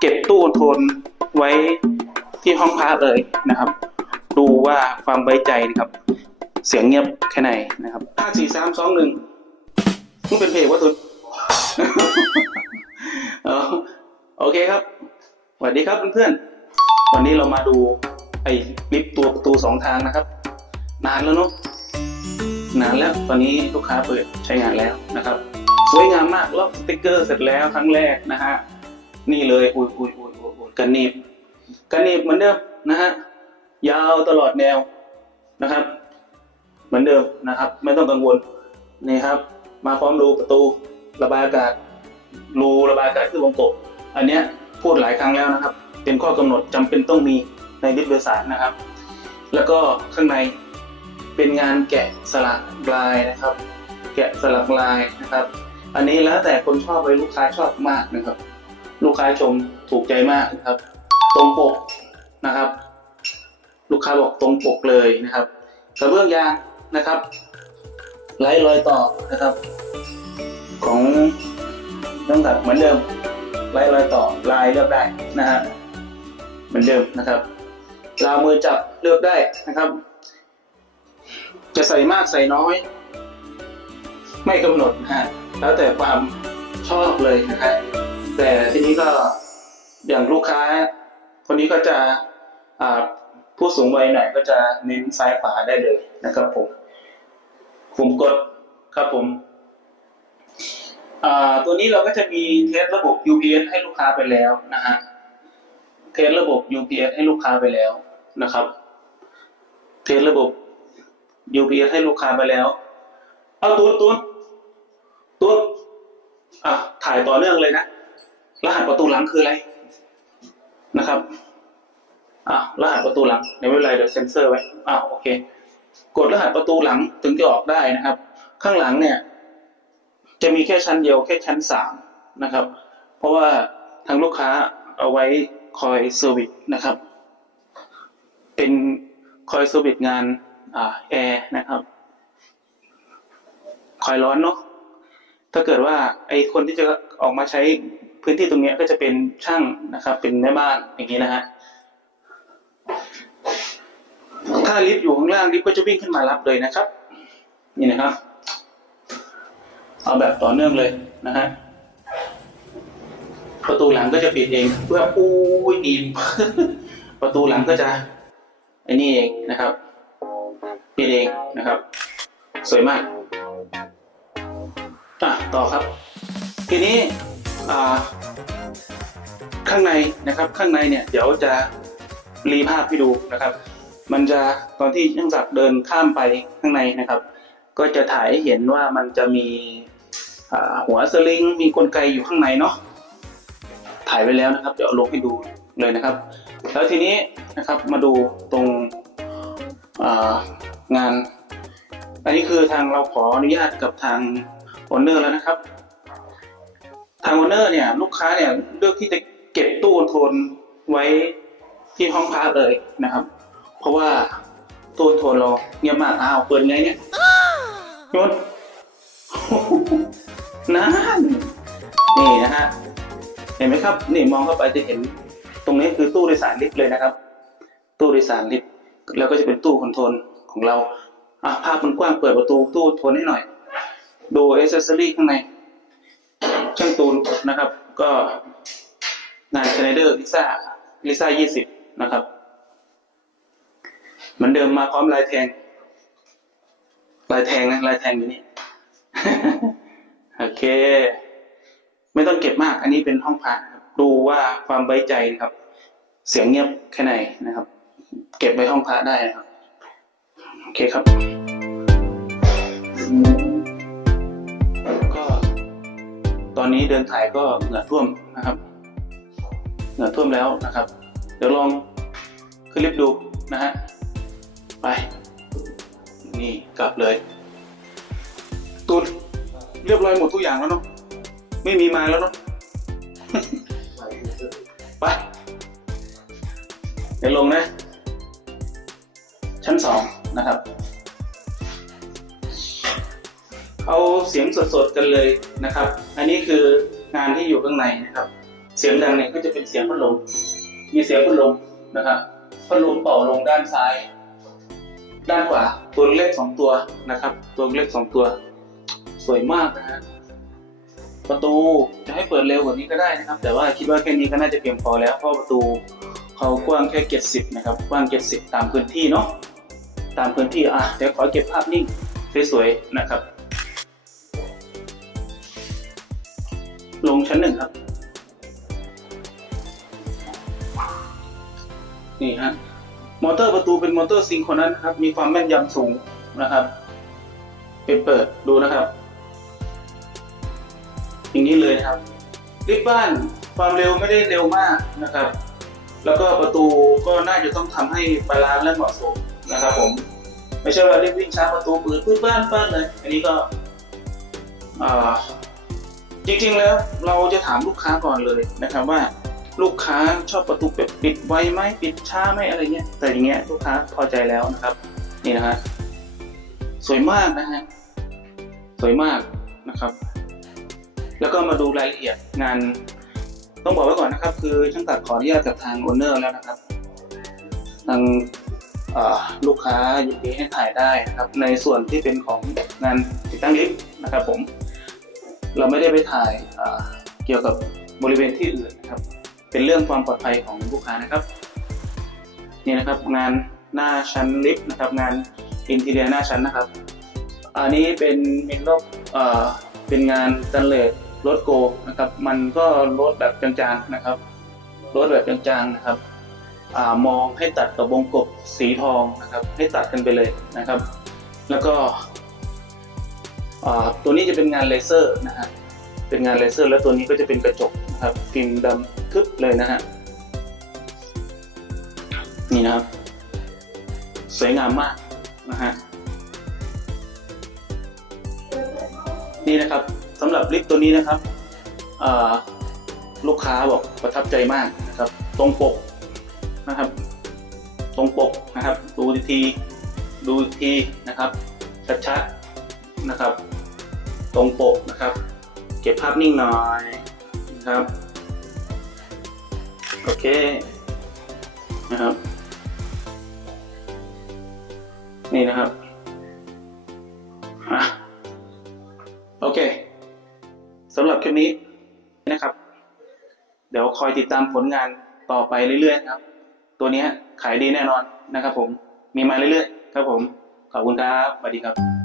เก็บตู้คอนโทรลไว้ที่ห้องพักเลยนะครับ ดูว่าความไว้ใจนะครับ เสียงเงียบแค่ไหนนะครับห้าสี่สามสองหนึ่งมึงเป็นเพลงวะทุนโอเคครับสวัสดีครับเพื่อนๆวันนี้เรามาดูไอ้ลิฟต์ตัวประตูสองทางนะครับ นานแล้วเนาะนานแล้วตอนนี้ลูกค้าเปิดใช้งานแล้วนะครับ สวยงามมากล็อกสติกเกอร์เสร็จแล้วครั้งแรกนะฮะ นี่เลยอุ้ยอุ้ยอุ้ยอุ้ยอุ้ยกันหนีบกันหนีบเหมือนเดิมนะฮะยาวตลอดแนวนะครับ เหมือนเดิมนะครับ ไม่ต้องกังวลนี่ครับ มาพร้อมรูประตูระบายอากาศรูระบายอากาศคือวงกบอันเนี้ยพูดหลายครั้งแล้วนะครับ เป็นข้อกำหนดจำเป็นต้องมีในลิฟต์โดยสารนะครับ แล้วก็ข้างในเป็นงานแกะสลักลายนะครับ แกะสลักลายนะครับ อันนี้แล้วแต่คนชอบเลยลูกค้าชอบมากนะครับ ลูกค้าชมถูกใจมากนะครับ ตรงปกนะครับ ลูกค้าบอกตรงปกเลยนะครับกระเบื้องยางนะครับไร้รอยต่อนะครับ ของน้องตัดเหมือนเดิมไร้รอยต่อลายเลือกได้นะฮะเหมือนเดิมนะครับราวมือจับเลือกได้นะครับ จะใส่มากใส่น้อย ไม่กำหนดนะฮะแล้วแต่ความชอบเลยนะครับ แต่ทีนี้ก็อย่างลูกค้า คนนี้ก็จะอ่าผู้สูงวัยหน่อยก็จะเน้นซ้ายขวาได้เลยนะครับผมผมกดครับผมอ่าตัวนี้เราก็จะมีเทสระบบ UPS ให้ลูกค้าไปแล้วนะฮะเทสระบบ UPS ให้ลูกค้าไปแล้วนะครับ เทสระบบ UPS ให้ลูกค้าไปแล้ว เอาตูนตูนตูนอะถ่ายต่อเนื่องเลยนะ รหัสประตูหลังคืออะไรนะครับอะรหัสประตูหลังในเป็นไรเดี๋ยวเซ็นเซอร์ไว้อะโอเค กดรหัสประตูหลังถึงจะออกได้นะครับ ข้างหลังเนี่ย จะมีแค่ชั้นเดียวแค่ชั้นสามนะครับ เพราะว่าทางลูกค้าเอาไว้คอยเซอร์วิสนะครับ เป็นคอยเซอร์วิสงานอ่าแอร์นะครับคอยร้อนเนาะถ้าเกิดว่าไอคนที่จะออกมาใช้ พื้นที่ตรงนี้ก็จะเป็นช่างนะครับ เป็นแม่บ้านอย่างนี้นะฮะถ้าลิฟต์อยู่ข้างล่างลิฟต์ก็จะวิ่งขึ้นมารับเลยนะครับ นี่นะครับ เอาแบบต่อเนื่องเลยนะฮะประตูหลังก็จะปิดเองเพื่ออู้ยดีมประตูหลังก็จะไอ้นี่เองนะครับปิดเองนะครับ สวยมากอะต่อครับ ทีนี้ ข้างในนะครับข้างในเนี่ยเดี๋ยวจะรีภาพให้ดูนะครับ มันจะตอนที่ช่างศักดิ์เดินข้ามไปข้างในนะครับ ก็จะถ่ายให้เห็นว่ามันจะมีหัวสลิงมีกลไกอยู่ข้างในเนาะถ่ายไว้แล้วนะครับ เดี๋ยวลงให้ดูเลยนะครับ แล้วทีนี้นะครับมาดูตรงางาน อันนี้คือทางเราขออนุญาตกับทางโอนเนอร์แล้วนะครับ ทางโอนเนอร์เนี่ยลูกค้าเนี่ยเลือกที่จะเก็บตู้คอนโทรลไว้ที่ห้องพักเลยนะครับ เพราะว่าตู้คอนโทรลเราเงียบมากอ้าวเปิดไงเนี่ยโยนนั่นนี่นะฮะเห็นไหมครับ นี่มองเข้าไปจะเห็น ตรงนี้คือตู้โดยสารลิฟต์เลยนะครับ ตู้โดยสารลิฟต์แล้วก็จะเป็นตู้คอนโทรลของเราอะภาพมันกว้างเปิดประตูตู้คอนโทรลให้หน่อย ดูเอเซอรี่ข้างใน นะครับ ก็งานชไนเดอร์ลิซ่าลิซ่ายี่สิบนะครับ เหมือนเดิมมาพร้อมลายแทง ลายแทงนะลายแทงอยู่นี่ โอเค ไม่ต้องเก็บมาก อันนี้เป็นห้องพักดูว่าความไว้ใจนะครับ เสียงเงียบแค่ไหนนะครับ เก็บไว้ห้องพักได้นะครับ โอเคครับ ตอนนี้เดินถ่ายก็เหงื่อท่วมนะครับ เหงื่อท่วมแล้วนะครับ เดี๋ยวลองขึ้นลิฟต์ดูนะฮะ ไป นี่กลับเลย ตูนเรียบร้อยหมดทุกอย่างแล้วเนาะ ไม่มีมาแล้วเนาะ ไป เดี๋ยวลงนะ ชั้นสองนะครับ เอาเสียงสดๆกันเลยนะครับ อันนี้คืองานที่อยู่ข้างในนะครับ เสียงดังเนี่ยก็จะเป็นเสียงพัดลมมีเสียงพัดลมนะครับพัดลมเป่าลงด้านซ้าย ด้านขวาตัวเล็กสองตัวนะครับ ตัวเล็กสองตัว สวยมากนะฮะประตูจะให้เปิดเร็วกว่านี้ก็ได้นะครับ แต่ว่าคิดว่าแค่นี้ก็น่าจะเพียงพอแล้วเพราะประตูเขากว้างแค่เจ็ดสิบนะครับกว้างเจ็ดสิบตามพื้นที่เนาะตามพื้นที่อะเดี๋ยวขอเก็บภาพนิ่งสวยๆนะครับ ลงชั้นหนึ่งครับ นี่ฮะ มอเตอร์ประตูเป็นมอเตอร์ซิงโครนัสนครับ มีความแม่นยำสูงนะครับเป็นเปิดดูนะครับ อย่างนี้เลยนะครับลิฟต์บ้านความเร็วไม่ได้เร็วมากนะครับ แล้วก็ประตูก็น่าจะต้องทำให้บาลานซ์และเหมาะสมนะครับ ผม ไม่ใช่ว่ารีบวิ่งช้าประตูเปิดพื้นบ้านบ้านเลย อันนี้ก็อ่า จริงๆแล้วเราจะถามลูกค้าก่อนเลยนะครับว่า ลูกค้าชอบประตูแบบปิดไวไหมปิดช้าไหมอะไรเงี้ยแต่อย่างเงี้ยลูกค้าพอใจแล้วนะครับ นี่นะฮะสวยมากนะฮะสวยมากนะครับ แล้วก็มาดูรายละเอียดงาน ต้องบอกไว้ก่อนนะครับ คือช่างตัดขออนุญาตกับทางโอนเนอร์แล้วนะครับทางลูกค้ายินดีให้ถ่ายได้นะครับ ในส่วนที่เป็นของงานติดตั้งลิฟต์นะครับผม เราไม่ได้ไปถ่ายเกี่ยวกับบริเวณที่อื่นนะครับ เป็นเรื่องความปลอดภัยของลูกค้านะครับ นี่นะครับงานหน้าชั้นลิฟต์นะครับงานอินทีเรียหน้าชั้นนะครับ อันนี้เป็นมินลบเอ่อเป็นงานตันเลสรถโกนะครับ มันก็ลดแบบจางๆนะครับลดแบบจางๆนะครับอมองให้ตัดกับวงกบสีทองนะครับ ให้ตัดกันไปเลยนะครับ แล้วก็ ตัวนี้จะเป็นงานเลเซอร์นะฮะเป็นงานเลเซอร์ แล้วตัวนี้ก็จะเป็นกระจกนะครับฟิล์มดำทึบเลยนะฮะนี่นะครับ สวยงามมากนะฮะนี่นะครับสำหรับลิฟต์ตัวนี้นะครับลูกค้าบอกประทับใจมากนะครับ ตรงปกนะครับ ตรงปกนะครับ ดูทีดูทีนะครับชัดๆ นะครับ ตรงปกนะครับ เก็บภาพนิ่งหน่อยนะครับ โอเคนะครับ นี่นะครับอะโอเคสำหรับคลิปนี้นะครับ เดี๋ยวคอยติดตามผลงานต่อไปเรื่อยๆครับ ตัวนี้ขายดีแน่นอนนะครับผมมีมาเรื่อยๆ ครับผม ขอบคุณครับสวัสดีครับ